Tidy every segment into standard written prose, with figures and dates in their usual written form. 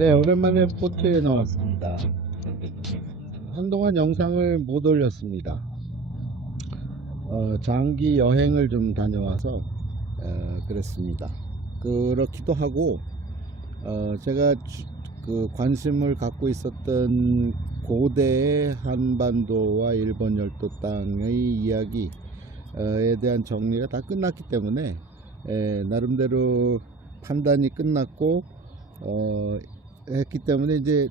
네, 오랜만에 포트에 나왔습니다. 한동안 영상을 못 올렸습니다. 장기 여행을 좀 다녀와서 그랬습니다. 그렇기도 하고 제가 그 관심을 갖고 있었던 고대의 한반도와 일본 열도 땅의 이야기에 대한 정리가 다 끝났기 때문에 나름대로 판단이 끝났고 했기 때문에 이제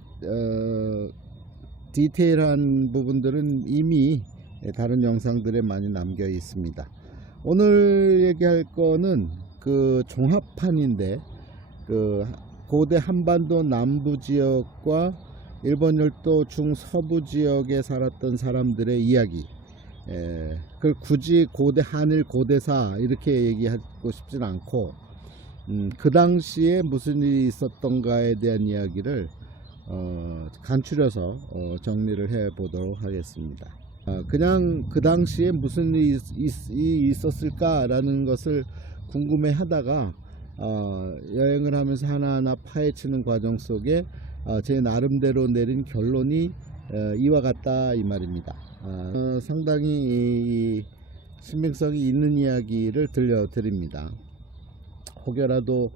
디테일한 부분들은 이미 다른 영상들에 많이 남겨 있습니다. 오늘 얘기할 거는 그 종합판인데, 그 고대 한반도 남부 지역과 일본 열도 중서부 지역에 살았던 사람들의 이야기, 그걸 굳이 고대 한일 고대사 이렇게 얘기하고 싶진 않고, 그 당시에 무슨 일이 있었던가에 대한 이야기를 간추려서 정리를 해 보도록 하겠습니다. 그냥 그 당시에 무슨 일이 있었을까 라는 것을 궁금해 하다가 여행을 하면서 하나하나 파헤치는 과정 속에 제 나름대로 내린 결론이 이와 같다 이 말입니다. 상당히 신빙성이 있는 이야기를 들려드립니다. 혹여라도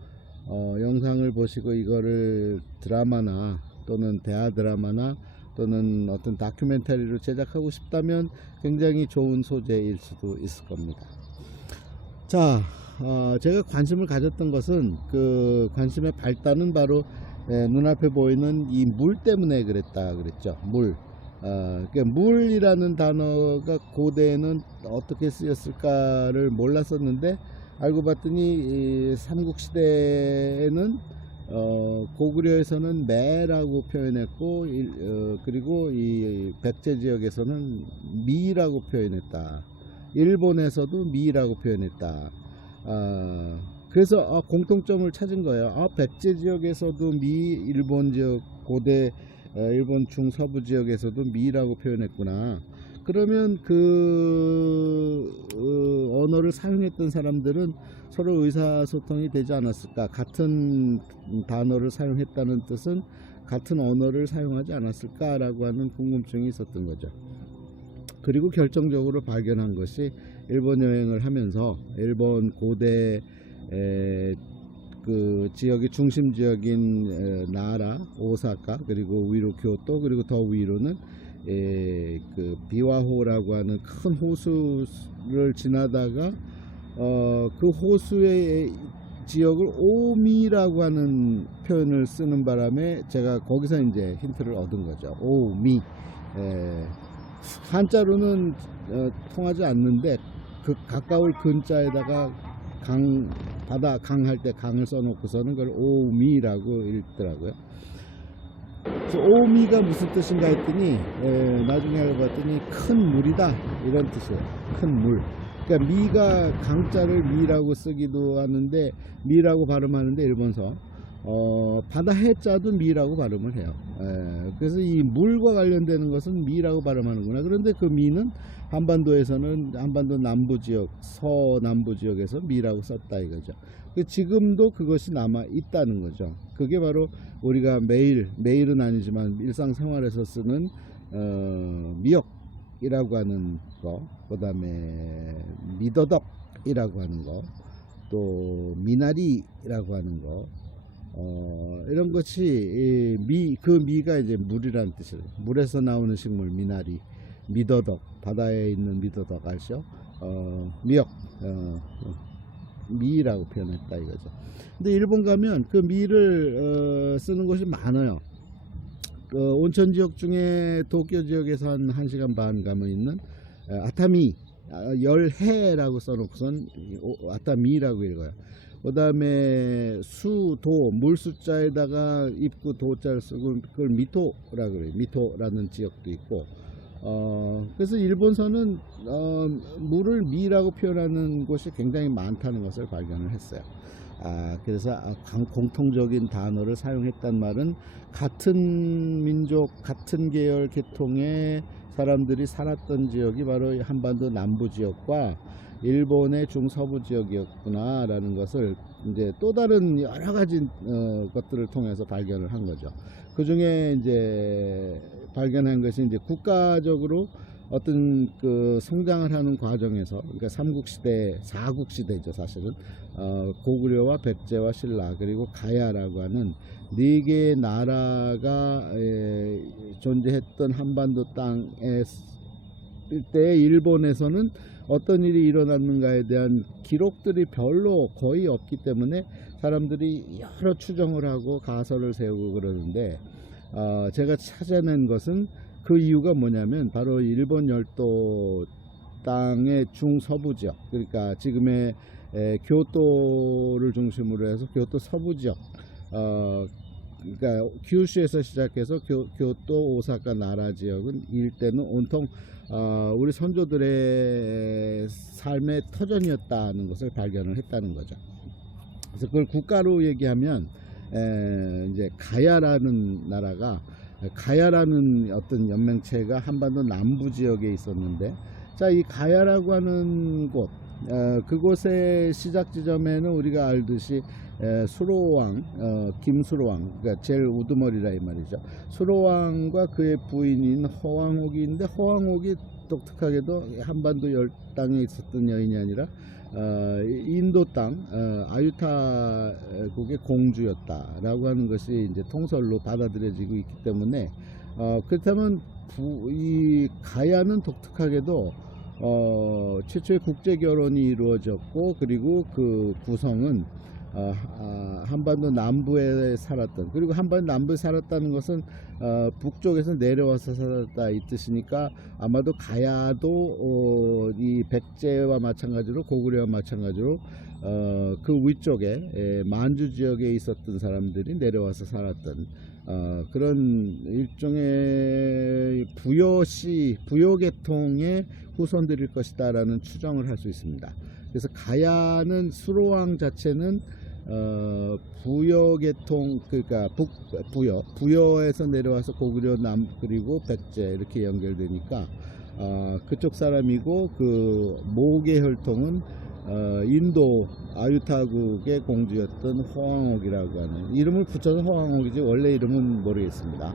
영상을 보시고 이거를 드라마나 또는 대하 드라마나 또는 어떤 다큐멘터리로 제작하고 싶다면 굉장히 좋은 소재일 수도 있을 겁니다. 자, 제가 관심을 가졌던 것은, 그 관심의 발단은 바로 눈앞에 보이는 이 물 때문에 그랬다 그랬죠. 물. 그러니까 물이라는 단어가 고대에는 어떻게 쓰였을까를 몰랐었는데, 알고 봤더니 이 삼국시대에는 고구려에서는 매라고 표현했고, 그리고 이 백제 지역에서는 미라고 표현했다. 일본에서도 미라고 표현했다. 그래서 공통점을 찾은 거예요. 백제 지역에서도 미, 일본 지역, 고대 일본 중서부 지역에서도 미라고 표현했구나. 그러면 그 언어를 사용했던 사람들은 서로 의사소통이 되지 않았을까? 같은 단어를 사용했다는 뜻은 같은 언어를 사용하지 않았을까라고 하는 궁금증이 있었던 거죠. 그리고 결정적으로 발견한 것이, 일본 여행을 하면서 일본 고대 그 지역의 중심 지역인 나라, 오사카, 그리고 위로 교토, 그리고 더 위로는 그 비와호라고 하는 큰 호수를 지나다가 그 호수의 지역을 오미라고 하는 표현을 쓰는 바람에 제가 거기서 이제 힌트를 얻은 거죠. 오미. 한자로는 통하지 않는데 그 가까울 근자에다가 강, 바다, 강 할 때 강을 써놓고서는 그걸 오미라고 읽더라고요. 오미가 무슨 뜻인가 했더니 나중에 알고 봤더니 큰 물이다 이런 뜻이에요. 큰 물. 그러니까 미가 강자를 미라고 쓰기도 하는데, 미라고 발음하는데 일본서 바다 해자도 미라고 발음을 해요. 그래서 이 물과 관련되는 것은 미라고 발음하는구나. 그런데 그 미는 한반도에서는 한반도 남부 지역, 서남부 지역에서 미라고 썼다 이거죠. 지금도 그것이 남아 있다는 거죠. 그게 바로 우리가 매일은 아니지만 일상생활에서 쓰는 미역이라고 하는 거, 그 다음에 미더덕이라고 하는 거, 또 미나리라고 하는 거, 이런 것이 그 미가 이제 물이라는 뜻이에요. 물에서 나오는 식물 미나리, 미더덕, 바다에 있는 미더덕 아시죠? 미역, 미라고 표현했다 이거죠. 근데 일본 가면 그 미를 쓰는 곳이 많아요. 온천 지역 중에 도쿄 지역에서 한 1시간 반 가면 있는 아타미, 열해라고 써놓고선 아타미라고 읽어요. 그 다음에 수도, 물 숫자에다가 입구 도자를 쓰고 그걸 미토라고 그래요. 미토라는 지역도 있고, 그래서 일본서는 물을 미라고 표현하는 곳이 굉장히 많다는 것을 발견을 했어요. 그래서 공통적인 단어를 사용했단 말은 같은 민족, 같은 계열 계통의 사람들이 살았던 지역이 바로 한반도 남부 지역과 일본의 중서부 지역이었구나라는 것을 이제 또 다른 여러 가지 것들을 통해서 발견을 한 거죠. 그 중에 이제 발견한 것이 이제 국가적으로 어떤 그 성장을 하는 과정에서, 그러니까 삼국시대, 사국시대죠 사실은. 고구려와 백제와 신라 그리고 가야라고 하는 네 개의 나라가 존재했던 한반도 땅에 때 일본에서는 어떤 일이 일어났는가에 대한 기록들이 별로 거의 없기 때문에 사람들이 여러 추정을 하고 가설을 세우고 그러는데, 제가 찾아낸 것은 그 이유가 뭐냐면 바로 일본 열도 땅의 중서부 지역, 그러니까 지금의 교토를 중심으로 해서 교토 서부 지역, 그러니까 kyushu에서 시작해서 교토, 오사카, 나라 지역은 일대는 온통 우리 선조들의 삶의 터전이었다는 것을 발견을 했다는 거죠. 그래서 그걸 국가로 얘기하면 이제 가야라는 나라가, 가야라는 어떤 연맹체가 한반도 남부 지역에 있었는데, 자, 이 가야라고 하는 곳, 그곳의 시작 지점에는 우리가 알듯이 수로왕, 김수로왕, 그러니까 제일 우두머리라 이 말이죠. 수로왕과 그의 부인인 허왕옥이 있는데, 허왕옥이 독특하게도 한반도 열 땅에 있었던 여인이 아니라 인도 땅, 아유타국의 공주였다라고 하는 것이 이제 통설로 받아들여지고 있기 때문에, 그렇다면 이 가야는 독특하게도 최초의 국제 결혼이 이루어졌고, 그리고 그 구성은 한반도 남부에 살았던, 그리고 한반도 남부에 살았다는 것은 북쪽에서 내려와서 살았다 이 뜻이니까, 아마도 가야도 이 백제와 마찬가지로, 고구려와 마찬가지로 그 위쪽에 만주 지역에 있었던 사람들이 내려와서 살았던 그런 일종의 부여계통의 후손들일 것이다 라는 추정을 할 수 있습니다. 그래서 가야는, 수로왕 자체는 부여계통, 그러니까 부여에서 내려와서 고구려, 남, 그리고 백제 이렇게 연결되니까 그쪽 사람이고, 그 모계 혈통은 인도 아유타국의 공주였던 허왕옥이라고 하는, 이름을 붙여서 허왕옥이지 원래 이름은 모르겠습니다.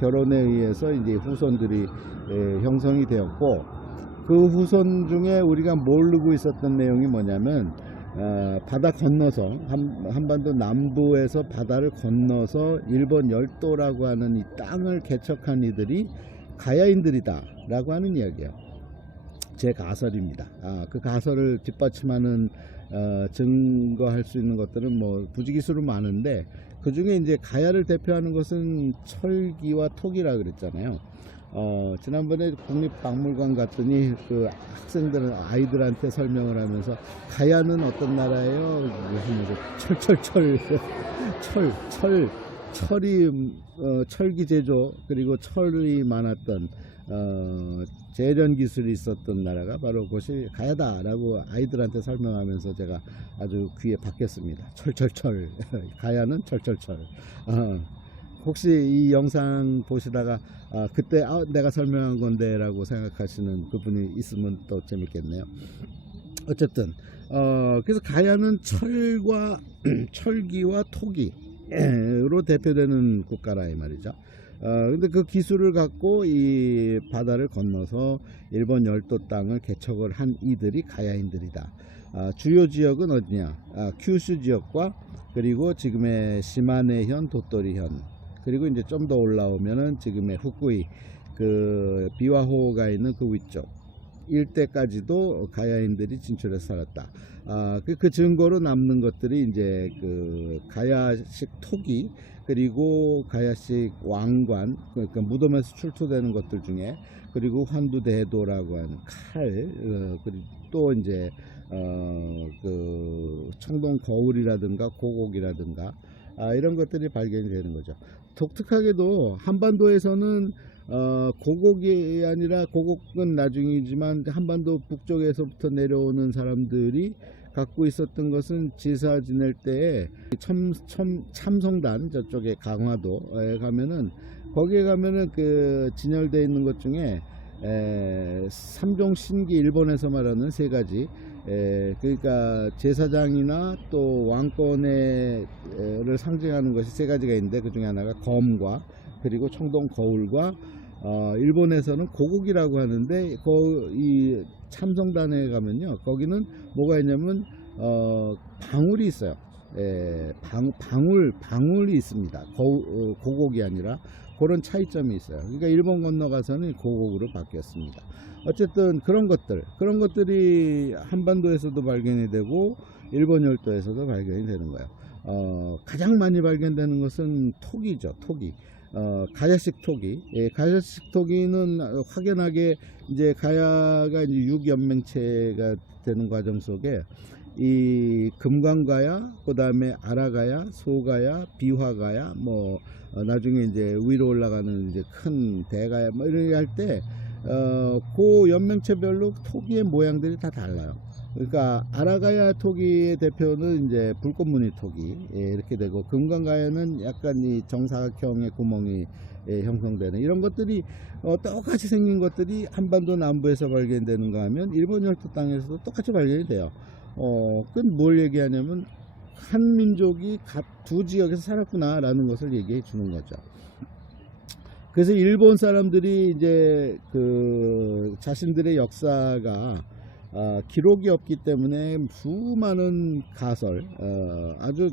결혼에 의해서 이제 후손들이 형성이 되었고, 그 후손 중에 우리가 모르고 있었던 내용이 뭐냐면, 바다 건너서 한반도 남부에서 바다를 건너서 일본 열도라고 하는 이 땅을 개척한 이들이 가야인들이다 라고 하는 이야기예요. 제 가설입니다. 그 가설을 뒷받침하는 증거할 수 있는 것들은 뭐 부지기수로 많은데, 그 중에 이제 가야를 대표하는 것은 철기와 토기라 그랬잖아요. 지난번에 국립박물관 갔더니 그 학생들은, 아이들한테 설명을 하면서 가야는 어떤 나라예요? 무슨 철이 철기 제조, 그리고 철이 많았던 재련 기술이 있었던 나라가 바로 그것이 가야다라고 아이들한테 설명하면서 제가 아주 귀에 박혔습니다. 철 가야는 철. 혹시 이 영상 보시다가 그때 내가 설명한 건데 라고 생각하시는 그분이 있으면 또 재밌겠네요. 어쨌든 그래서 가야는 철기와 토기로 대표되는 국가라 이 말이죠. 근데 그 기술을 갖고 이 바다를 건너서 일본 열도 땅을 개척을 한 이들이 가야인들이다. 주요 지역은 어디냐? 큐슈 지역과, 그리고 지금의 시마네현, 도토리현, 그리고 이제 좀 더 올라오면은 지금의 후쿠이, 그 비와호가 있는 그 위쪽 일대까지도 가야인들이 진출해서 살았다. 그 증거로 남는 것들이 이제 그 가야식 토기, 그리고 가야식 왕관, 그러니까 무덤에서 출토되는 것들 중에, 그리고 환두대도라고 하는 칼, 그리고 또 이제 그 청동 거울이라든가 고곡이라든가 이런 것들이 발견이 되는 거죠. 독특하게도 한반도에서는 고곡이 아니라, 고곡은 나중이지만 한반도 북쪽에서부터 내려오는 사람들이 갖고 있었던 것은 제사 지낼 때에 참성단, 저쪽에 강화도에 가면은 거기에 가면은 그 진열되어 있는 것 중에 3종 신기, 일본에서 말하는 세 가지, 그러니까 제사장이나 또 왕권을 상징하는 것이 세 가지가 있는데, 그 중에 하나가 검과, 그리고 청동 거울과, 일본에서는 고국이라고 하는데, 이 참성단에 가면요, 거기는 뭐가 있냐면 방울이 있어요. 방울이 있습니다. 고곡이 아니라 그런 차이점이 있어요. 그러니까 일본 건너가서는 고곡으로 바뀌었습니다. 어쨌든 그런 것들이 한반도에서도 발견이 되고 일본 열도에서도 발견이 되는 거예요. 가장 많이 발견되는 것은 토기죠. 토기. 가야식 토기. 가야식 토기는 확연하게 이제 가야가 이제 6연맹체가 되는 과정 속에 이 금강가야, 그 다음에 아라가야, 소가야, 비화가야, 뭐 나중에 이제 위로 올라가는 이제 큰 대가야, 뭐 이렇게 할 때 그 연맹체별로 토기의 모양들이 다 달라요. 그러니까 아라가야 토기의 대표는 이제 불꽃무늬 토기, 이렇게 되고, 금강가야는 약간 이 정사각형의 구멍이 형성되는 이런 것들이 똑같이 생긴 것들이 한반도 남부에서 발견되는가 하면 일본 열도 땅에서도 똑같이 발견이 돼요. 그건 뭘 얘기하냐면 한 민족이 두 지역에서 살았구나 라는 것을 얘기해 주는 거죠. 그래서 일본 사람들이 이제 그 자신들의 역사가 기록이 없기 때문에 수많은 가설, 아주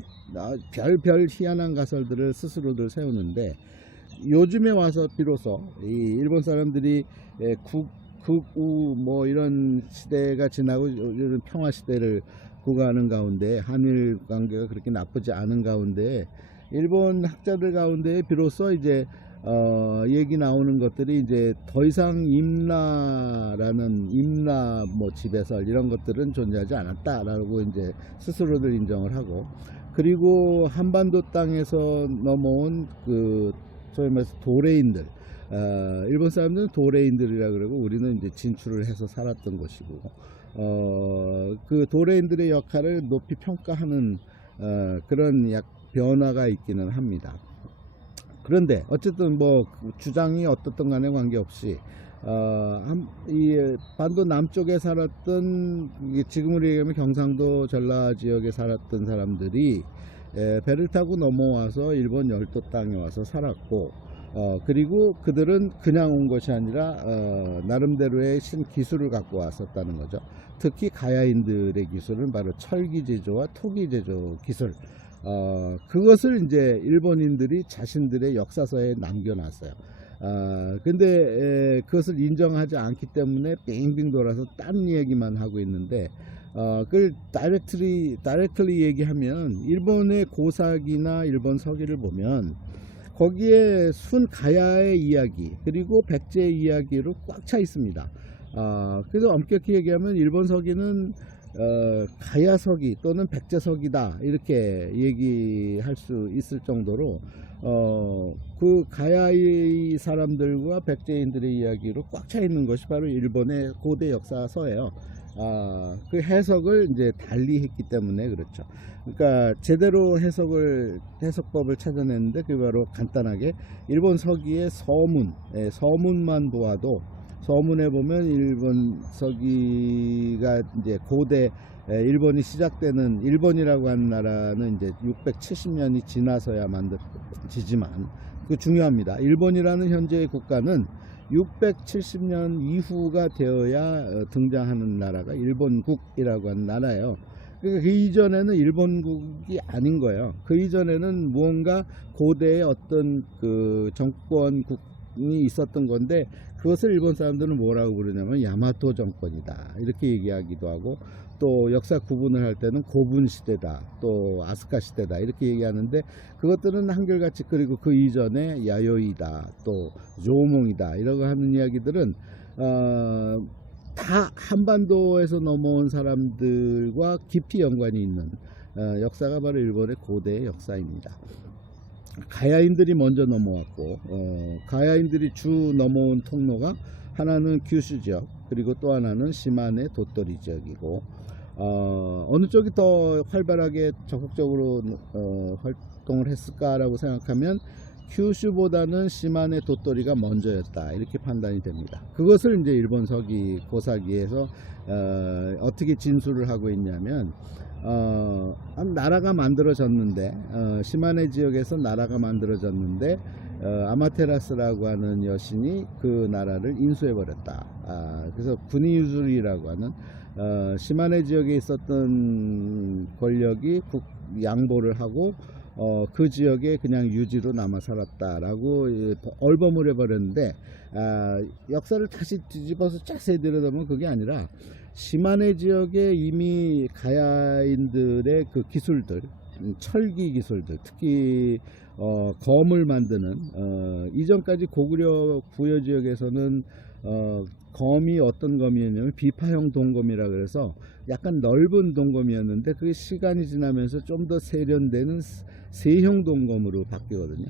별별 희한한 가설들을 스스로들 세우는데, 요즘에 와서 비로소 이 일본 사람들이 극우 뭐 이런 시대가 지나고 요즘 평화 시대를 구가하는 가운데, 한일 관계가 그렇게 나쁘지 않은 가운데, 일본 학자들 가운데 비로소 이제 얘기 나오는 것들이 이제 더 이상 임나 뭐 지배설 이런 것들은 존재하지 않았다라고 이제 스스로들 인정을 하고, 그리고 한반도 땅에서 넘어온 그 소위 말해서 도레인들, 일본 사람들은 도레인들이라 그러고, 우리는 이제 진출을 해서 살았던 것이고, 그 도레인들의 역할을 높이 평가하는 그런 변화가 있기는 합니다. 그런데 어쨌든 뭐 주장이 어떻든 간에 관계없이 이 반도 남쪽에 살았던, 지금으로 얘기하면 경상도 전라 지역에 살았던 사람들이 배를 타고 넘어와서 일본 열도 땅에 와서 살았고, 그리고 그들은 그냥 온 것이 아니라 나름대로의 신기술을 갖고 왔었다는 거죠. 특히 가야인들의 기술은 바로 철기 제조와 토기 제조 기술, 그것을 이제 일본인들이 자신들의 역사서에 남겨놨어요. 근데 그것을 인정하지 않기 때문에 빙빙 돌아서 딴 얘기만 하고 있는데, 그걸 다이렉트리 얘기하면, 일본의 고사기나 일본 서기를 보면 거기에 순 가야의 이야기, 그리고 백제의 이야기로 꽉 차 있습니다. 그래서 엄격히 얘기하면 일본 서기는 가야 서기 또는 백제 서기다, 이렇게 얘기할 수 있을 정도로 그 가야의 사람들과 백제인들의 이야기로 꽉 차 있는 것이 바로 일본의 고대 역사서예요. 그 해석을 이제 달리 했기 때문에 그렇죠. 그러니까 제대로 해석법을 찾아냈는데, 그게 바로 간단하게 일본 서기의 서문만 보아도, 서문에 보면 일본 서기가 이제 고대 일본이 시작되는, 일본이라고 하는 나라는 이제 670년이 지나서야 만들어지지만, 그 중요합니다. 일본이라는 현재의 국가는 670년 이후가 되어야 등장하는 나라가 일본국이라고 하는 나라예요. 그러니까 그 이전에는 일본국이 아닌 거예요. 그 이전에는 무언가 고대의 어떤 그 정권국이 있었던 건데, 그것을 일본 사람들은 뭐라고 부르냐면 야마토 정권이다, 이렇게 얘기하기도 하고, 또 역사 구분을 할 때는 고분 시대다, 또 아스카 시대다, 이렇게 얘기하는데, 그것들은 한결같이, 그리고 그 이전에 야요이다, 또 조몽이다, 이러고 하는 이야기들은 다 한반도에서 넘어온 사람들과 깊이 연관이 있는 역사가 바로 일본의 고대의 역사입니다. 가야인들이 먼저 넘어왔고, 가야인들이 주 넘어온 통로가 하나는 규슈 지역, 그리고 또 하나는 시마네 도토리 지역이고, 어느 쪽이 더 활발하게 적극적으로 활동을 했을까라고 생각하면 큐슈보다는 시마네 도토리가 먼저였다 이렇게 판단이 됩니다. 그것을 이제 일본 서기 고사기에서 어떻게 진술을 하고 있냐면 나라가 만들어졌는데 시마네 지역에서 나라가 만들어졌는데 아마테라스라고 하는 여신이 그 나라를 인수해 버렸다. 그래서 군이유술이라고 하는 시마네 지역에 있었던 권력이 양보를 하고 그 지역에 그냥 유지로 남아 살았다라고 얼버무려 버렸는데 역사를 다시 뒤집어서 자세히 들여다보면 그게 아니라 시마네 지역에 이미 가야인들의 그 기술들, 철기 기술들, 특히 검을 만드는 이전까지 고구려 부여 지역에서는 검이 어떤 검이었냐면 비파형 동검이라 그래서 약간 넓은 동검이었는데 그게 시간이 지나면서 좀 더 세련되는 세형 동검으로 바뀌거든요.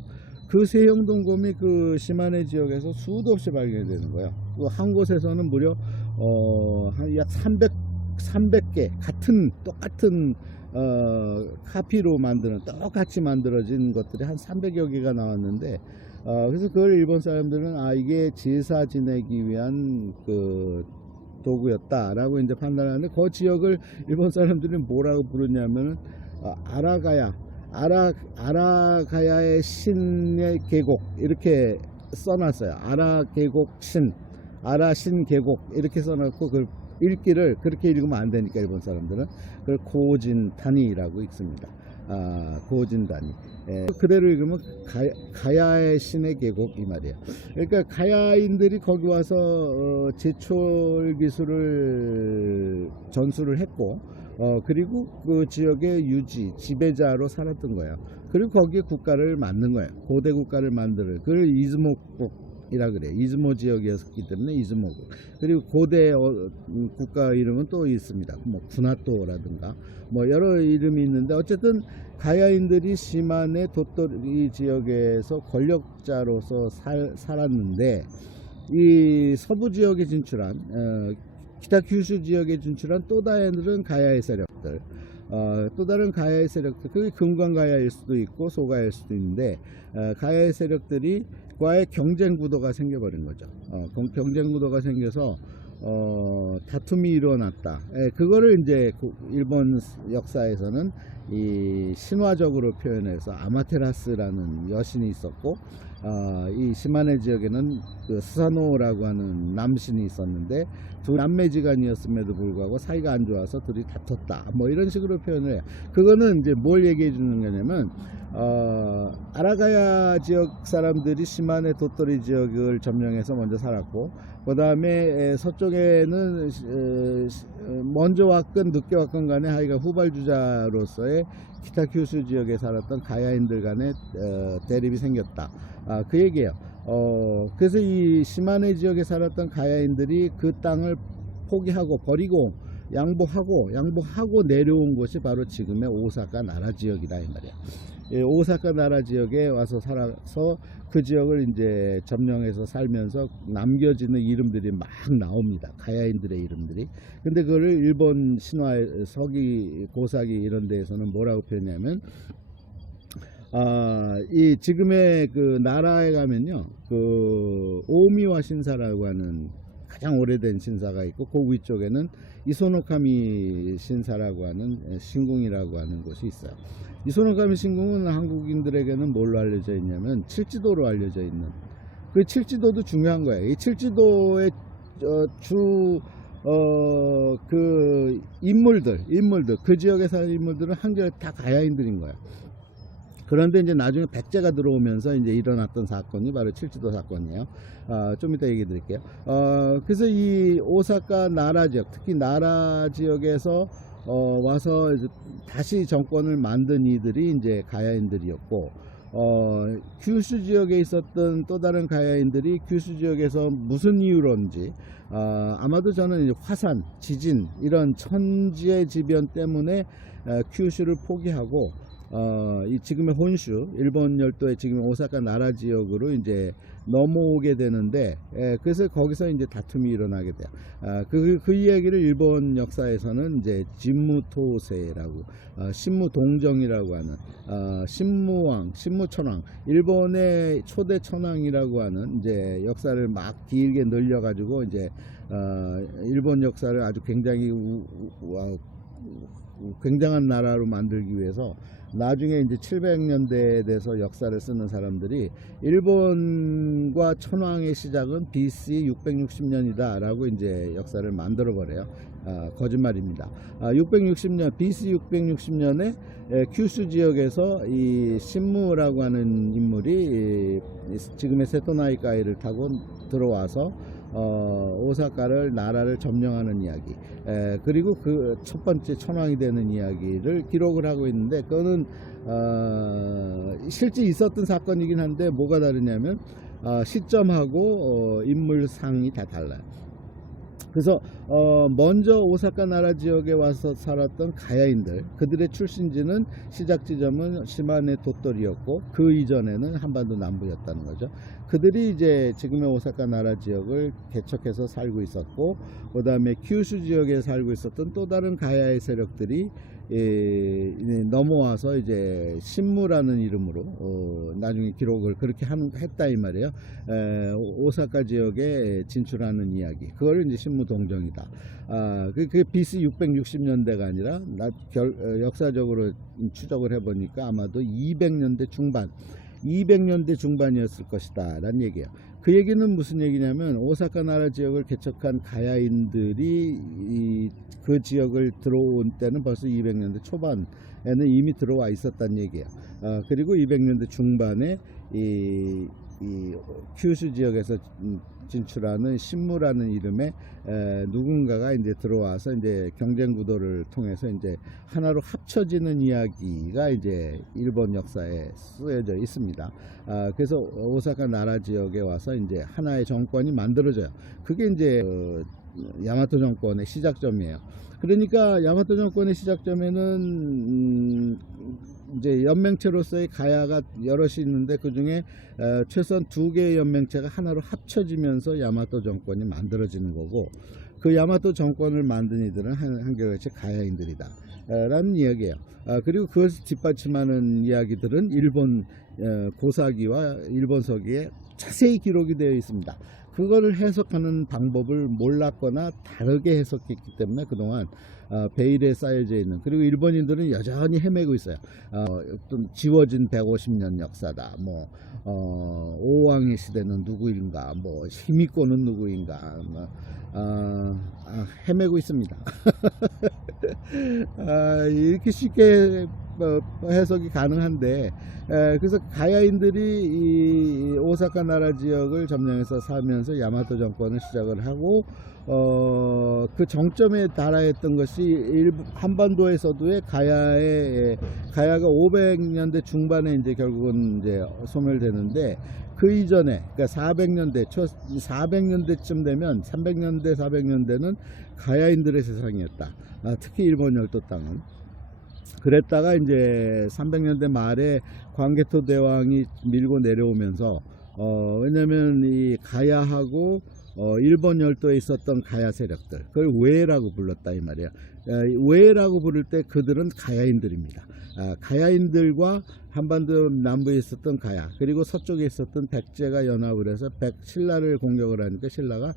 그 세형 동검이 그 시마네 지역에서 수도 없이 발견이 되는 거예요. 한 곳에서는 무려 약 300개 똑같은 카피로 만드는 똑같이 만들어진 것들이 한 300여 개가 나왔는데 그래서 그걸 일본 사람들은 이게 제사 지내기 위한 그 도구였다라고 이제 판단하는데 그 지역을 일본 사람들이 뭐라고 부르냐면 아라가야의 신의 계곡 이렇게 써놨어요. 아라 계곡 신, 아라 신 계곡 이렇게 써놓고 그 읽기를 그렇게 읽으면 안 되니까 일본 사람들은 그걸 고진단이라고 읽습니다. 고진단이. 그대로 읽으면 가야의 신의 계곡 이 말이에요. 그러니까 가야인들이 거기 와서 제철 기술을 전수를 했고 그리고 그 지역의 유지 지배자로 살았던 거예요. 그리고 거기에 국가를 만든 거예요. 고대 국가를 만드는 그걸 이즈모국이라 그래요. 이즈모 지역이었기 때문에 이즈모국. 그리고 고대 국가 이름은 또 있습니다. 뭐 구나토라든가 뭐 여러 이름이 있는데 어쨌든 가야인들이 시마네 도토리 지역에서 권력자로서 살았는데 이 서부 지역에 진출한 기타 큐슈 지역에 진출한 또 다른 가야의 세력들, 또 다른 가야의 세력들, 그게 금관 가야일 수도 있고 소가야일 수도 있는데 가야의 세력들이 과의 경쟁 구도가 생겨버린 거죠. 경쟁 구도가 생겨서 다툼이 일어났다. 그거를 이제 일본 역사에서는 이 신화적으로 표현해서 아마테라스라는 여신이 있었고 이 시마네 지역에는 그 스사노라고 하는 남신이 있었는데 두 남매지간이었음에도 불구하고 사이가 안 좋아서 둘이 다퉜다 뭐 이런 식으로 표현을 해요. 그거는 이제 뭘 얘기해 주는 거냐면 아라가야 지역 사람들이 시마네 도토리 지역을 점령해서 먼저 살았고 그 다음에 서쪽에는 먼저 왔건 늦게 왔건 간에 하여간 후발주자로서의 기타 큐슈 지역에 살았던 가야인들 간에 대립이 생겼다. 그 얘기예요. 그래서 이 시마네 지역에 살았던 가야인들이 그 땅을 포기하고 버리고 양보하고 내려온 곳이 바로 지금의 오사카 나라 지역이라 이 말이야. 오사카 나라 지역에 와서 살아서 그 지역을 이제 점령해서 살면서 남겨지는 이름들이 막 나옵니다. 가야인들의 이름들이. 근데 그거를 일본 신화 서기 고사기 이런 데에서는 뭐라고 표현하냐면 이 지금의 그 나라에 가면요 그 오미와 신사라고 하는 가장 오래된 신사가 있고 그 위쪽에는 이소노카미 신사라고 하는 신궁이라고 하는 곳이 있어요. 이소노카미 신궁은 한국인들에게는 뭘로 알려져 있냐면 칠지도로 알려져 있는 그 칠지도도 중요한 거예요. 이 칠지도의 그 인물들 그 지역에 사는 인물들은 한결 다 가야인들인 거예요. 그런데 이제 나중에 백제가 들어오면서 이제 일어났던 사건이 바로 칠지도 사건이에요. 좀 이따 얘기 드릴게요. 그래서 이 오사카 나라 지역, 특히 나라 지역에서 와서 이제 다시 정권을 만든 이들이 이제 가야인들이었고, 규슈 지역에 있었던 또 다른 가야인들이 규슈 지역에서 무슨 이유론지, 아마도 저는 이제 화산, 지진, 이런 천지의 지변 때문에 규슈를 포기하고, 이 지금의 혼슈, 일본 열도의 지금 오사카 나라 지역으로 이제 넘어오게 되는데, 그래서 거기서 이제 다툼이 일어나게 돼요. 그 이야기를 일본 역사에서는 이제 진무토세라고, 신무동정이라고 하는, 신무왕, 신무천왕, 일본의 초대 천왕이라고 하는 이제 역사를 막 길게 늘려가지고 이제 일본 역사를 아주 굉장히 굉장한 나라로 만들기 위해서 나중에 이제 700년대에 돼서 역사를 쓰는 사람들이 일본과 천황의 시작은 BC 660년이다 라고 이제 역사를 만들어 버려요. 거짓말입니다. 660년, BC 660년에 큐슈 지역에서 이 신무라고 하는 인물이 지금의 세토나이카이를 타고 들어와서 오사카를 나라를 점령하는 이야기, 그리고 그 첫 번째 천왕이 되는 이야기를 기록을 하고 있는데, 그거는 실제 있었던 사건이긴 한데 뭐가 다르냐면 시점하고 인물상이 다 달라요. 그래서 먼저 오사카 나라 지역에 와서 살았던 가야인들, 그들의 출신지는 시작 지점은 시마네 도토리였고 그 이전에는 한반도 남부였다는 거죠. 그들이 이제 지금의 오사카 나라 지역을 개척해서 살고 있었고, 그 다음에 큐슈 지역에 살고 있었던 또 다른 가야의 세력들이 넘어와서 이제 신무라는 이름으로 나중에 기록을 그렇게 했다 이 말이에요. 오사카 지역에 진출하는 이야기, 그걸 이제 신무동정이다. 그게 BC 660년대가 아니라 역사적으로 추적을 해보니까 아마도 200년대 중반이었을 것이다 라는 얘기예요. 그 얘기는 무슨 얘기냐면, 오사카 나라 지역을 개척한 가야인들이 그 지역을 들어온 때는 벌써 200년대 초반에는 이미 들어와 있었다는 얘기예요. 그리고 200년대 중반에 이 큐슈 지역에서 진출하는 신무라는 이름의 누군가가 이제 들어와서 이제 경쟁 구도를 통해서 이제 하나로 합쳐지는 이야기가 이제 일본 역사에 쓰여져 있습니다. 그래서 오사카 나라 지역에 와서 이제 하나의 정권이 만들어져요. 그게 이제 야마토 정권의 시작점이에요. 그러니까 야마토 정권의 시작점에는 이제 연맹체로서의 가야가 여럿이 있는데, 그 중에 최소한 2개의 연맹체가 하나로 합쳐지면서 야마토 정권이 만들어지는 거고, 그 야마토 정권을 만든 이들은 한결같이 가야인들이다 라는 이야기예요. 그리고 그것을 뒷받침하는 이야기들은 일본 고사기와 일본서기에 자세히 기록이 되어 있습니다. 그거를 해석하는 방법을 몰랐거나 다르게 해석했기 때문에 그동안 베일에 쌓여져 있는, 그리고 일본인들은 여전히 헤매고 있어요. 어떤 지워진 150년 역사다, 뭐 오왕의 시대는 누구인가, 뭐 히미코는 누구인가, 헤매고 있습니다. 이렇게 쉽게 해석이 가능한데, 그래서 가야인들이 이 오사카 나라 지역을 점령해서 살면서 야마토 정권을 시작을 하고, 그 정점에 달하였던 것이 한반도에서도의 가야가 500년대 중반에 이제 결국은 이제 소멸되는데, 그 이전에, 그러니까 400년대쯤 되면 300년대 400년대는 가야인들의 세상이었다. 특히 일본 열도 땅은. 그랬다가 이제 300년대 말에 광개토 대왕이 밀고 내려오면서, 왜냐면 이 가야하고 일본 열도에 있었던 가야 세력들, 그걸 웨라고 불렀다 이 말이에요. 웨라고 부를 때 그들은 가야인들입니다. 가야인들과 한반도 남부에 있었던 가야, 그리고 서쪽에 있었던 백제가 연합을 해서 신라를 공격을 하니까 신라가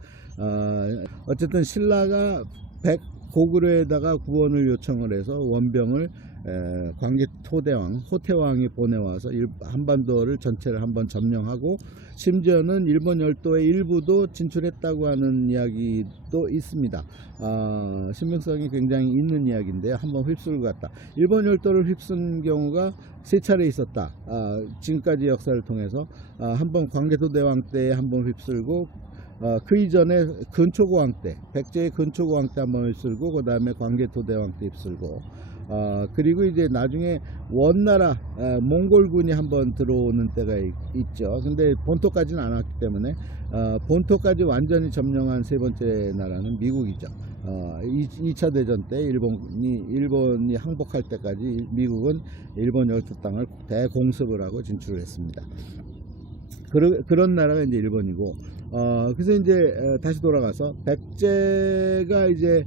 어쨌든 신라가 고구려에다가 구원을 요청을 해서 원병을 광개토대왕 호태왕이 보내와서 한반도를 전체를 한번 점령하고, 심지어는 일본 열도의 일부도 진출했다고 하는 이야기도 있습니다. 신빙성이 굉장히 있는 이야기인데요. 한번 휩쓸고 갔다. 일본 열도를 휩쓴 경우가 3차례 있었다. 지금까지 역사를 통해서 한번 광개토대왕 때에 한번 휩쓸고, 그 이전에 근초고왕 때, 백제의 근초고왕 때 한번 휩쓸고, 그 다음에 광개토대왕 때 휩쓸고, 그리고 이제 나중에 원나라 몽골군이 한번 들어오는 때가 있죠. 근데 본토까지는 안 왔기 때문에 본토까지 완전히 점령한 세 번째 나라는 미국이죠. 2차 대전 때 일본이 항복할 때까지 미국은 일본 열도 땅을 대공습을 하고 진출을 했습니다. 그런 나라가 이제 일본이고, 그래서 이제 다시 돌아가서 백제가 이제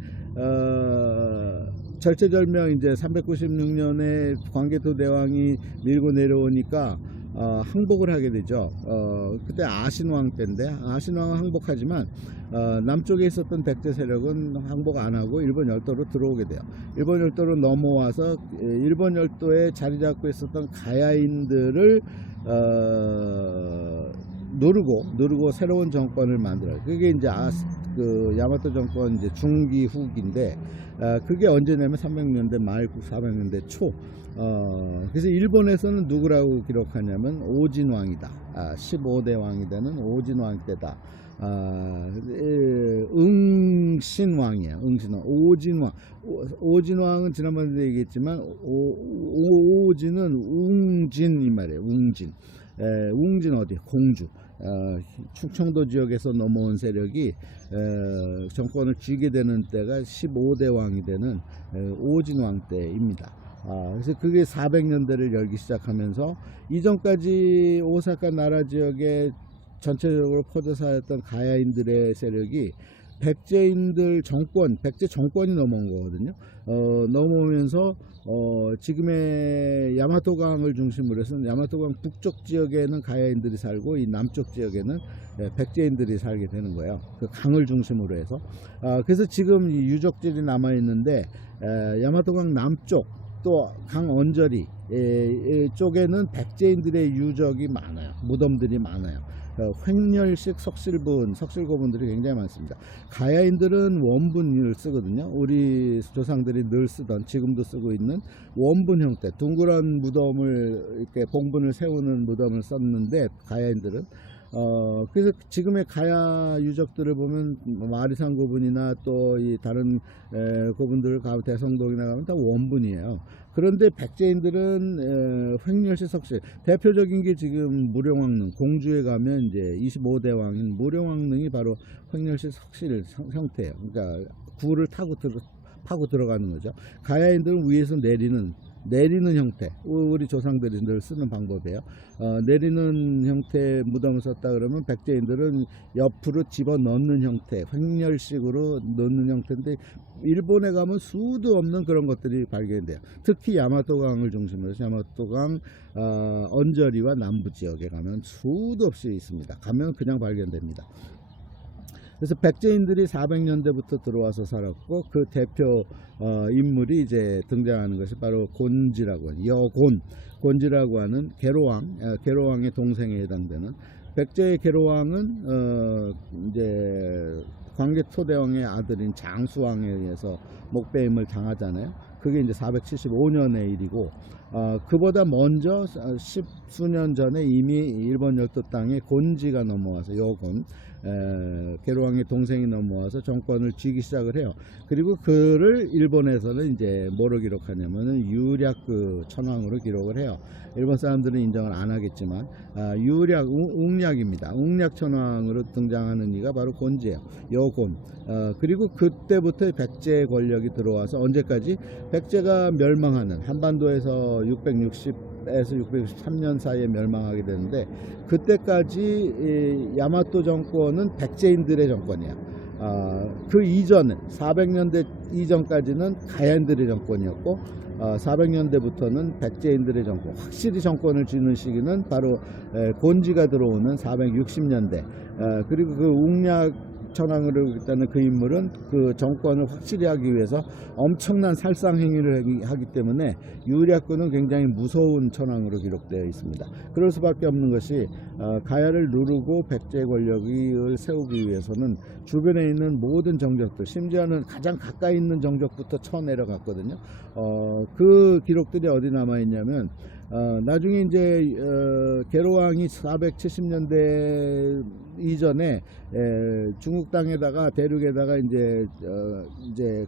절체절명 이제 396년에 광개토 대왕이 밀고 내려오니까 항복을 하게 되죠. 그때 아신왕 때인데, 아신왕은 항복하지만 남쪽에 있었던 백제 세력은 항복 안 하고 일본 열도로 들어오게 돼요. 일본 열도로 넘어와서 일본 열도에 자리 잡고 있었던 가야인들을 누르고 새로운 정권을 만들어요. 그게 이제 그 야마토 정권 이제 중기 후기인데, 그게 언제냐면 300년대 말 400년대 초. 그래서 일본에서는 누구라고 기록하냐면 오진왕이다. 15대 왕이 되는 오진왕 때다. 응신왕이에요. 응신왕. 오진왕은 지난번에도 얘기했지만 오진은 웅진 이 말이에요. 웅진. 웅진 어디? 공주. 충청도 지역에서 넘어온 세력이 정권을 쥐게 되는 때가 15대 왕이 되는 오진왕 때입니다. 그래서 그게 400년대를 열기 시작하면서 이전까지 오사카 나라 지역에 전체적으로 퍼져 살았던 가야인들의 세력이 백제인들 정권, 백제 정권이 넘어온 거거든요. 넘어오면서 지금의 야마토강을 중심으로 해서 야마토강 북쪽 지역에는 가야인들이 살고 이 남쪽 지역에는 백제인들이 살게 되는 거예요. 그 강을 중심으로 해서. 그래서 지금 이 유적지들이 남아 있는데 야마토강 남쪽 또 강 언저리 쪽에는 백제인들의 유적이 많아요. 무덤들이 많아요. 횡렬식 석실고분들이 굉장히 많습니다. 가야인들은 원분을 쓰거든요. 우리 조상들이 늘 쓰던, 지금도 쓰고 있는 원분 형태, 둥그런 무덤을 이렇게 봉분을 세우는 무덤을 썼는데, 가야인들은 그래서 지금의 가야 유적들을 보면 마리산 고분이나 또 이 다른 고분들을 가면 대성동이나 가면 다 원분이에요. 그런데 백제인들은 횡렬식 석실, 대표적인 게 지금 무령왕릉, 공주에 가면 이제 25대 왕인 무령왕릉이 바로 횡렬식 석실 형태예요. 그러니까 굴을 파고 들어가는 거죠. 가야인들은 위에서 내리는 형태, 우리 조상들이 늘 쓰는 방법이에요. 내리는 형태의 무덤을 썼다 그러면 백제인들은 옆으로 집어 넣는 형태, 횡렬식으로 넣는 형태인데, 일본에 가면 수도 없는 그런 것들이 발견돼요. 특히 야마토강을 중심으로 해서 야마토강 언저리와 남부 지역에 가면 수도 없이 있습니다. 가면 그냥 발견됩니다. 그래서 백제인들이 400년대부터 들어와서 살았고, 그 대표 인물이 이제 등장하는 것이 바로 곤지라고 하는, 곤지라고 하는 계로왕의 동생에 해당되는, 백제의 계로왕은 이제 광개토대왕의 아들인 장수왕에 의해서 목배임을 당하잖아요. 그게 이제 475년의 일이고, 그보다 먼저 10수년 전에 이미 일본 열도 땅에 곤지가 넘어와서, 계로왕의 동생이 넘어와서 정권을 쥐기 시작을 해요. 그리고 그를 일본에서는 이제 뭐로 기록하냐면은 유략 천왕으로 기록을 해요. 일본 사람들은 인정을 안 하겠지만 웅략입니다. 웅략 천왕으로 등장하는 이가 바로 곤지예요. 그리고 그때부터 백제의 권력이 들어와서 언제까지? 백제가 멸망하는, 한반도에서 660에서 663년 사이에 멸망하게 되는데, 그때까지 야마토 정권은 백제인들의 정권이야. 그 이전에 400년대 이전까지는 가야인들의 정권이었고, 400년대부터는 백제인들의 정권, 확실히 정권을 쥐는 시기는 바로 곤지가 들어오는 460년대. 그리고 그 웅략 천왕으로 일단은 그 인물은 그 정권을 확실히 하기 위해서 엄청난 살상 행위를 하기 때문에 유략군은 굉장히 무서운 천왕으로 기록되어 있습니다. 그럴 수밖에 없는 것이 가야를 누르고 백제 권력을 세우기 위해서는 주변에 있는 모든 정적들, 심지어는 가장 가까이 있는 정적부터 쳐내려갔거든요. 그 기록들이 어디 남아 있냐면 나중에 이제 계로왕이 470년대 이전에 중국 땅에다가 대륙에다가 이제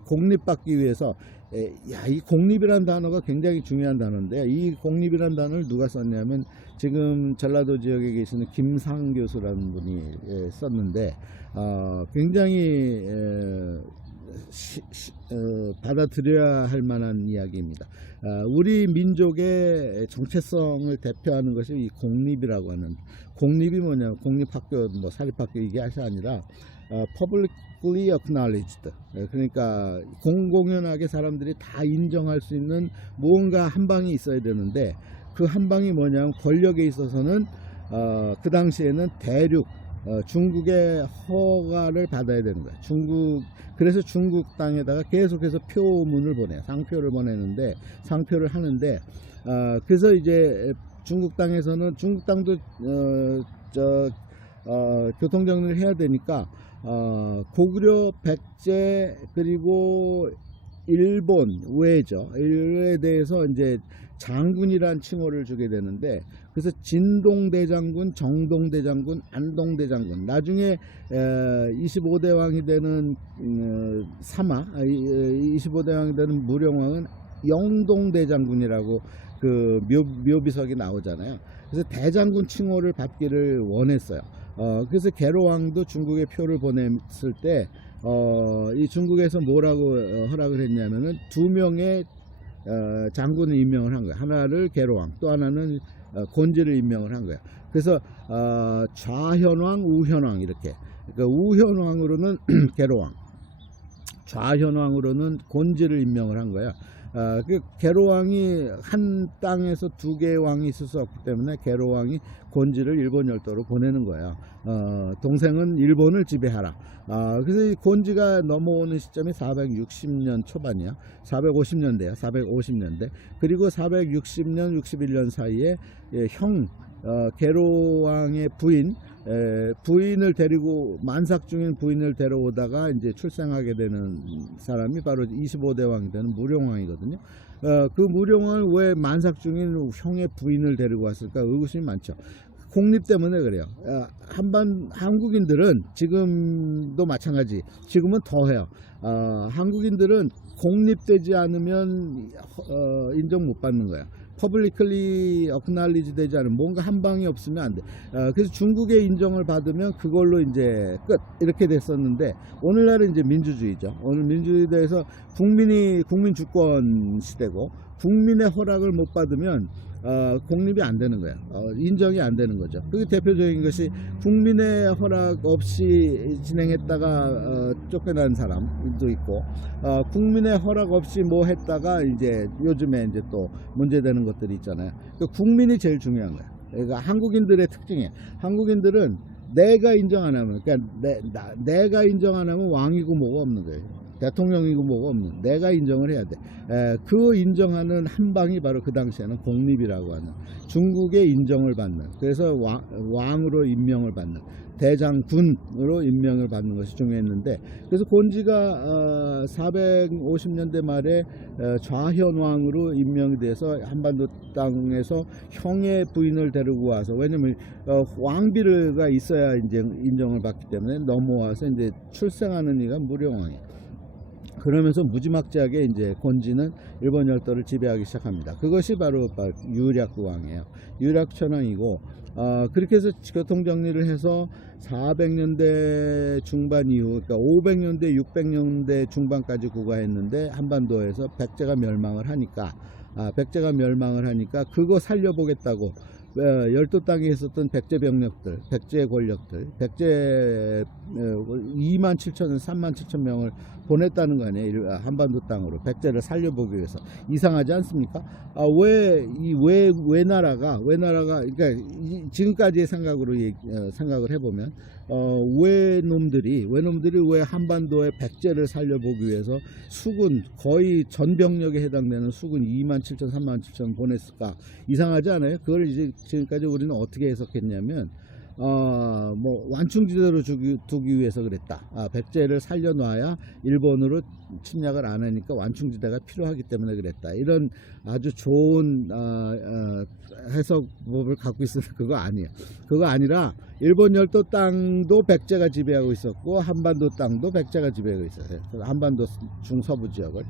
공립받기 위해서 이 공립이라는 단어가 굉장히 중요한 단어인데, 이 공립이라는 단어를 누가 썼냐면 지금 전라도 지역에 계시는 김상 교수라는 분이 썼는데, 굉장히 받아들여야 할 만한 이야기입니다. 우리 민족의 정체성을 대표하는 것이 이 공립이라고 하는, 공립이 뭐냐, 공립학교 뭐 사립학교 이게 아니라 publicly acknowledged, 그러니까 공공연하게 사람들이 다 인정할 수 있는 무언가 한 방이 있어야 되는데, 그 한 방이 뭐냐면 권력에 있어서는 그 당시에는 대륙 중국의 허가를 받아야 되는 거예요. 그래서 중국 땅에다가 계속해서 표문을 보내요. 상표를 보내는데, 상표를 하는데, 그래서 이제 중국 땅에서는, 중국 땅도 교통 정리를 해야 되니까 고구려, 백제, 그리고 일본 외죠. 일에 대해서 이제 장군이란 칭호를 주게 되는데, 그래서 진동대장군, 정동대장군, 안동대장군, 나중에 25대 왕이 되는 사마, 25대 왕이 되는 무령왕은 영동대장군이라고 그 묘비석이 나오잖아요. 그래서 대장군 칭호를 받기를 원했어요. 그래서 계로왕도 중국에 표를 보냈을 때 이 중국에서 뭐라고 허락을 했냐면은 2명의 장군을 임명을 한 거예요. 하나를 계로왕, 또 하나는 곤지를 임명을 한 거예요. 그래서 좌현왕, 우현왕 이렇게. 그러니까 우현왕으로는 계로왕, 좌현왕으로는 곤지를 임명을 한 거예요. 그 계로왕이 한 땅에서 2개의 왕이 있을 수 없기 때문에 계로왕이 곤지를 일본 열도로 보내는 거예요. 동생은 일본을 지배하라. 그래서 이 곤지가 넘어오는 시점이 460년 초반이야. 450년대야. 450년대. 그리고 460년, 61년 사이에 형 계로왕의 부인을 데리고, 만삭 중인 부인을 데려오다가 이제 출생하게 되는 사람이 바로 25대 왕이 되는 무령왕이거든요. 그 무령왕을 왜 만삭 중인 형의 부인을 데리고 왔을까? 의구심이 많죠. 공립 때문에 그래요. 한국인들은 지금도 마찬가지, 지금은 더해요. 한국인들은 공립되지 않으면 인정 못 받는 거야. 퍼블리클리 어크날리지 되지 않으면, 뭔가 한 방이 없으면 안 돼. 그래서 중국의 인정을 받으면 그걸로 이제 끝, 이렇게 됐었는데, 오늘날은 이제 민주주의죠. 오늘 민주주의에서 국민 주권 시대고, 국민의 허락을 못 받으면 공립이 안 되는 거예요. 인정이 안 되는 거죠. 그게 대표적인 것이, 국민의 허락 없이 진행했다가 쫓겨난 사람도 있고, 국민의 허락 없이 뭐 했다가 이제 요즘에 이제 또 문제되는 것들이 있잖아요. 그러니까 국민이 제일 중요한 거예요. 그러니까 한국인들의 특징이에요. 한국인들은 내가 인정 안 하면, 그러니까 내가 인정 안 하면 왕이고 뭐가 없는 거예요. 대통령이고 뭐가 없는, 내가 인정을 해야 돼. 그 인정하는 한 방이 바로 그 당시에는 공립이라고 하는, 중국의 인정을 받는, 그래서 왕으로 임명을 받는, 대장군으로 임명을 받는 것이 중요했는데, 그래서 곤지가 450년대 말에 좌현왕으로 임명이 돼서 한반도 땅에서 형의 부인을 데리고 와서, 왜냐면 왕비가 있어야 이제 인정을 받기 때문에 넘어와서 이제 출생하는 이가 무령왕이에요. 그러면서 무지막지하게 이제 곤지는 일본 열도를 지배하기 시작합니다. 그것이 바로 유략왕이에요. 유략천왕이고, 그렇게 해서 교통정리를 해서 400년대 중반 이후, 그러니까 500년대, 600년대 중반까지 구가했는데, 한반도에서 백제가 멸망을 하니까, 그거 살려보겠다고 열도 땅에 있었던 백제 병력들, 백제 권력들, 백제 2만 7천, 3만 7천 명을 보냈다는 거 아니에요. 한반도 땅으로 백제를 살려보기 위해서. 이상하지 않습니까? 왜 나라가, 그러니까 지금까지의 생각을 해보면, 왜 놈들이 왜 한반도의 백제를 살려보기 위해서 수군, 거의 전 병력에 해당되는 수군 2만 7천, 3만 7천 보냈을까? 이상하지 않아요? 그걸 이제 지금까지 우리는 어떻게 해석했냐면, 뭐 완충지대로 두기 위해서 그랬다. 백제를 살려놔야 일본으로 침략을 안 하니까 완충지대가 필요하기 때문에 그랬다. 이런 아주 좋은 해석법을 갖고 있어서 그거 아니에요. 그거 아니라 일본 열도 땅도 백제가 지배하고 있었고 한반도 땅도 백제가 지배하고 있었어요. 한반도 중서부 지역을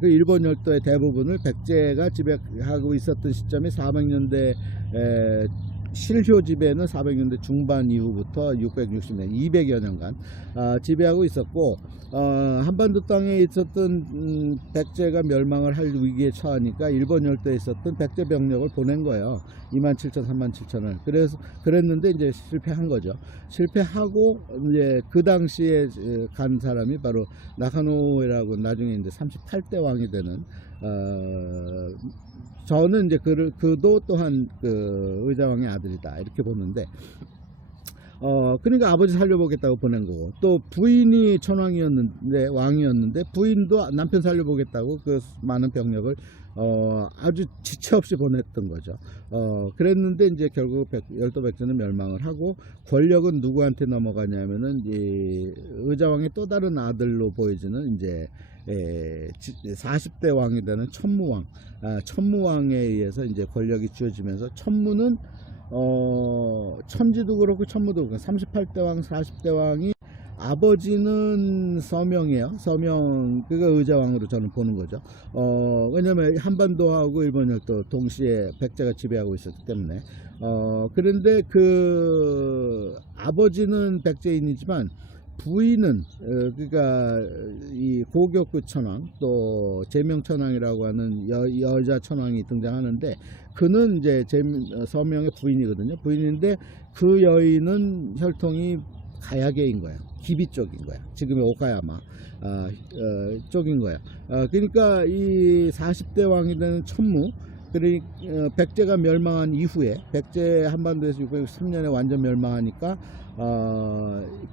그 일본 열도의 대부분을 백제가 지배하고 있었던 시점이 400년대 실효 지배는 400년대 중반 이후부터 660년 200여 년간 지배하고 있었고 한반도 땅에 있었던 백제가 멸망을 할 위기에 처하니까 일본 열도에 있었던 백제 병력을 보낸 거예요. 27,000, 37,000을. 그랬는데 이제 실패한 거죠. 실패하고 이제 그 당시에 간 사람이 바로 나카노에라고 나중에 이제 38대 왕이 되는 저는 이제 그도 또한 그 의자왕의 아들이다 이렇게 보는데 그러니까 아버지 살려보겠다고 보낸 거고 또 부인이 천왕이었는데 왕이었는데 부인도 남편 살려보겠다고 그 많은 병력을 아주 지체 없이 보냈던 거죠. 그랬는데 이제 결국 열도 백제는 멸망을 하고 권력은 누구한테 넘어가냐면은 이 의자왕의 또 다른 아들로 보여지는 이제 40대 왕이 되는 천무왕, 천무왕에 의해서 이제 권력이 쥐어지면서 천무는 천지도 그렇고 천무도 그렇고 38대 왕, 40대 왕이 아버지는 서명이에요. 서명 그가 의자왕으로 저는 보는 거죠. 왜냐면 한반도하고 일본 열도 동시에 백제가 지배하고 있었기 때문에 그런데 그 아버지는 백제인이지만 부인은 그러니까 이 고격구 천왕 또 제명천왕이라고 하는 여자 천왕이 등장하는데 그는 이제 서명의 부인이거든요. 부인인데 그 여인은 혈통이 가야계인 거예요. 기비 쪽인 거야. 지금의 오카야마 쪽인 거야. 그러니까 이 40대 왕이 되는 천무 그러니까 백제가 멸망한 이후에 백제 한반도에서 603년에 완전 멸망하니까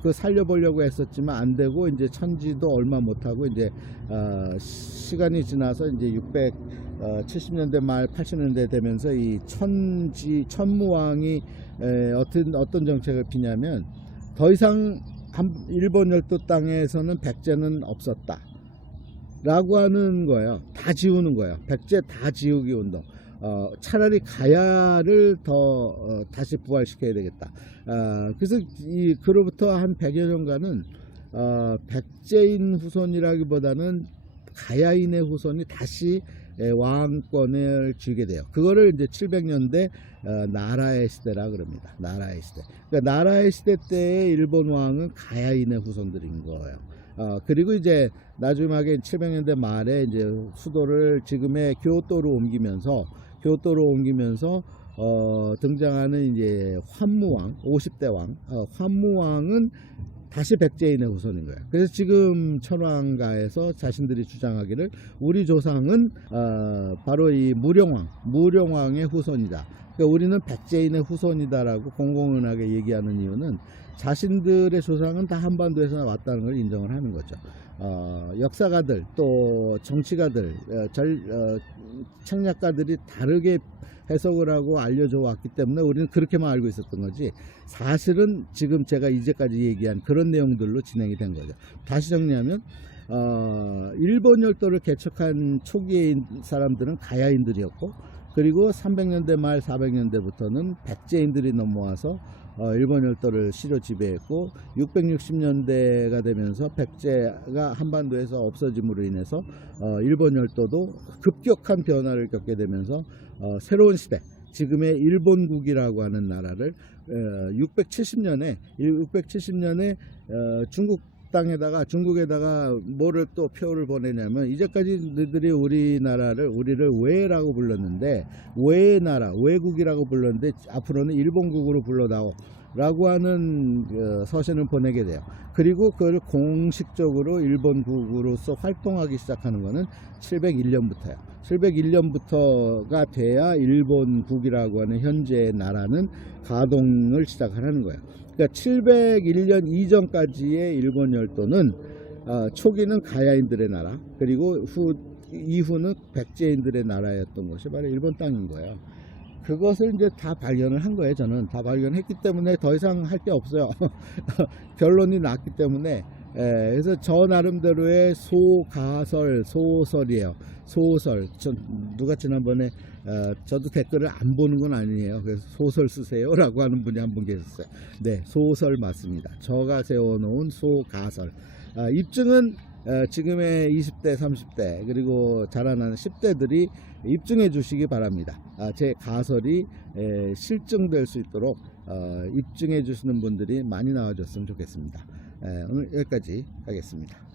그 살려보려고 했었지만 안 되고 이제 천지도 얼마 못하고 이제 시간이 지나서 이제 670년대 말 80년대 되면서 이 천무왕이 어떤 정책을 피냐면 더 이상 일본 열도 땅에서는 백제는 없었다 라고 하는 거예요. 다 지우는 거예요. 백제 다 지우기 운동. 차라리 가야를 더 다시 부활시켜야 되겠다. 그래서 그로부터 한 100여 년간은 백제인 후손이라기보다는 가야인의 후손이 다시 왕권을 쥐게 돼요. 그거를 이제 700년대 나라의 시대라 그럽니다. 나라의 시대. 그러니까 나라의 시대 때의 일본 왕은 가야인의 후손들인 거예요. 그리고 이제 나중에 700년대 말에 이제 수도를 지금의 교토로 옮기면서 등장하는 이제 환무왕 50대 왕 환무왕은 다시 백제인의 후손인 거예요. 그래서 지금 천황가에서 자신들이 주장하기를 우리 조상은 바로 이 무령왕의 후손이다. 그러니까 우리는 백제인의 후손이다라고 공공연하게 얘기하는 이유는 자신들의 조상은 다 한반도에서 왔다는 걸 인정을 하는 거죠. 역사가들 또 정치가들 책략가들이 다르게 해석을 하고 알려줘 왔기 때문에 우리는 그렇게만 알고 있었던 거지 사실은 지금 제가 이제까지 얘기한 그런 내용들로 진행이 된 거죠. 다시 정리하면 일본 열도를 개척한 초기의 사람들은 가야인들이었고 그리고 300년대 말 400년대부터는 백제인들이 넘어와서 일본 열도를 시로 지배했고 660년대가 되면서 백제가 한반도에서 없어짐으로 인해서 일본 열도도 급격한 변화를 겪게 되면서 새로운 시대 지금의 일본국이라고 하는 나라를 670년에 중국에다가 뭐를 또 표를 보내냐면 이제까지 너희들이 우리를 외라고 불렀는데 외의 나라 외국이라고 불렀는데 앞으로는 일본국으로 불러다오 라고 하는 서신을 보내게 돼요. 그리고 그걸 공식적으로 일본국으로서 활동하기 시작하는 것은 701년부터예요. 701년부터가 돼야 일본국이라고 하는 현재의 나라는 가동을 시작하는 거예요. 그러니까 701년 이전까지의 일본 열도는 초기는 가야인들의 나라 그리고 이후는 백제인들의 나라였던 것이 바로 일본 땅인 거예요. 그것을 이제 다 발견을 한 거예요. 저는 다 발견했기 때문에 더 이상 할 게 없어요. 결론이 났기 때문에. 그래서 저 나름대로의 소가설 소설이에요. 소설. 누가 지난번에 저도 댓글을 안 보는 건 아니에요. 그래서 소설 쓰세요 라고 하는 분이 한 분 계셨어요. 네, 소설 맞습니다. 저가 세워놓은 소가설. 입증은 지금의 20대 30대 그리고 자라나는 10대들이 입증해 주시기 바랍니다. 제 가설이 실증될 수 있도록 입증해 주시는 분들이 많이 나와줬으면 좋겠습니다. 오늘 여기까지 하겠습니다.